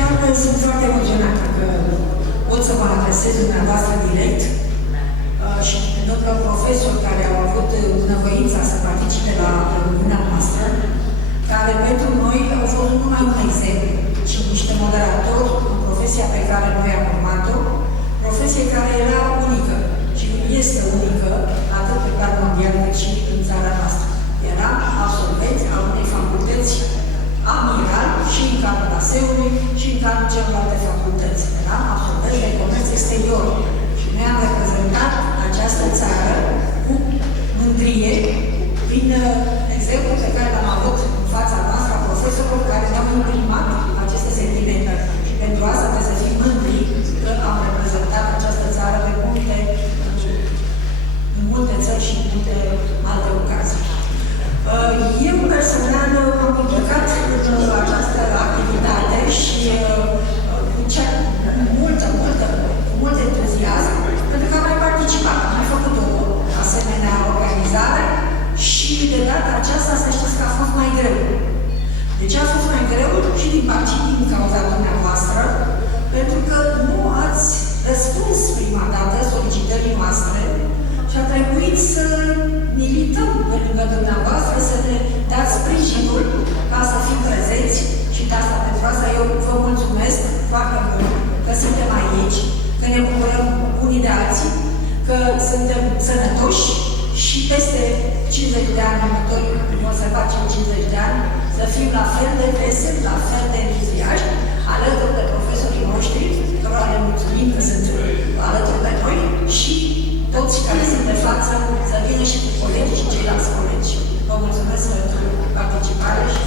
Chiar sunt foarte emoționată că pot să mă adresez dumneavoastră direct și pentru că profesori care au avut bunăvoința să participe la reuniunea noastră, care pentru noi au fost nu numai un exemplu, ci niște moderatori în profesia pe care noi am urmat-o, profesie care era unică și este unică atât pe plan mondial cât și în țara noastră. Eram absolvenți a unei facultăți amiral și în cadrul ASEU-ului și în cadrul celorlalte facultăți. Eram absolvenți de comerț exterior și noi am reprezentat această țară cu mândrie prin exemplul pe care l-am avut în fața noastră a profesorilor care ne-au imprimat aceste sentimente. Și pentru asta trebuie să fim mândri că am reprezentat această țară în multe țări și în multe alte ocazii. Eu personal am implicat în această activitate și cu mult entuziasm, pentru că am mai participat, am mai făcut o asemenea organizare și de data aceasta să știți că a fost mai greu. De ce a fost mai greu? Și din cauza dumneavoastră, pentru că nu ați răspuns prima dată solicitării noastre și a trebuit să milităm pe lângă dumneavoastră, să ne dați sprijinul ca să fim prezenți și de asta, pentru asta eu vă mulțumesc foarte mult că suntem aici, că ne bucurăm unii de alții, că suntem sănătoși și peste 50 de ani următorii, o să facem 50 de ani, să fim la fel de veseli, la fel de entuziaști, alături de profesorii noștri, cărora le mulțumim că sunt alături de noi și toți care sunt de față să vină și cu colegii și ceilalți colegi. Vă mulțumesc pentru participare și